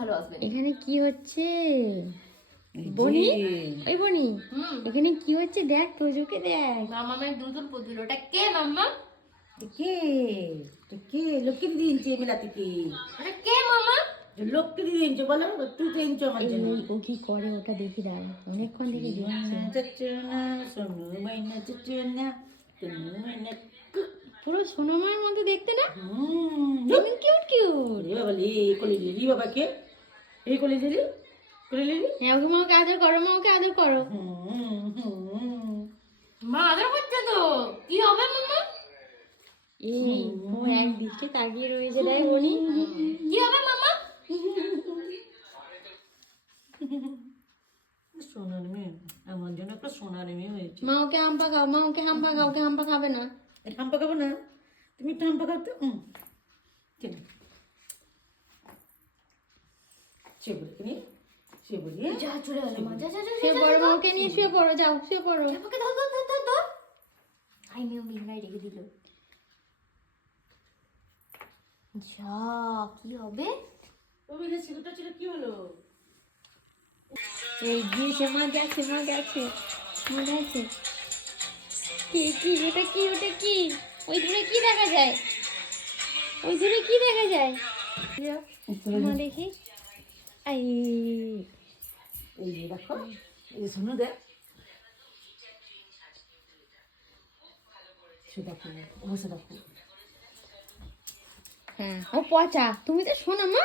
ভালোবাসবেন। এখানে কি হচ্ছে বনি? ওই বনি, এখানে কি হচ্ছে দেখ, তোজোকে দেখ। মামামের দুধুর পদিল, ওটা কে মাম্মা? কে কে লক্ষ্মী দিদি ইনছে মেলা থেকে, ওটা কে মামা? লক্ষ্মী দিদি ইনছে বলো, তুই তো ইনছো আমার জন্য। ও কি করে ওটা দেখি দাঁড়া, অনেকক্ষণ থেকে দেখছি। চচ্চনা সোনু মাইনা চচ্চনা সোনু মাইনা। পুরো সোনামার মতো দেখতে না? Cute cute. রে বাবা লে কোলে লিলি বাবাকে, এই কোলে লিলি, কোলে লিলি। হ্যাঁ, ওকে মাকে আদর করো, মাকে আদর করো। মা আদর করছে তো, কি হবে মাম্মা? এই ও এক দৃষ্টি তাকিয়ে রয়েছে দেখ বনি। কি হবে মাম্মা? সোনার মেয়ে, আমার জন্য একটা সোনার মেয়ে হয়েছে। মা ওকে আম পাকাও, মা ওকে আম পাকাও, ওকে আম পাকাবে না। হাম পাকাবো না, তুমি একটু হাম পাকাও তো। ঠিক আছে, সে বলে কিনে, সে বলি যা চলে গেল মা, যা যা যা। শুয়ে পড়ো, মা ওকে নিয়ে শুয়ে পড়ো, যাও শুয়ে পড়ো। আমাকে ধর ধর ধর ধর ধর। আই মেয়ে বিছানায় রেখে দিল। যা, কি হবে? ওই যে সিঁদুরটা ছিল কি হলো? এই গিয়েছে, মা গেছে, মা গেছে, মা গেছে। কি কি ওটা, কি ওটা, কি ওই দূরে কি দেখা যায়? ওই দূরে কি দেখা যায়? মা দেখি। আই এই যে দেখো, এই যে শোনো দেখ, সে দেখো, অবশ্য দেখো। হ্যাঁ, ও পচা, তুমি তো শোনো মা।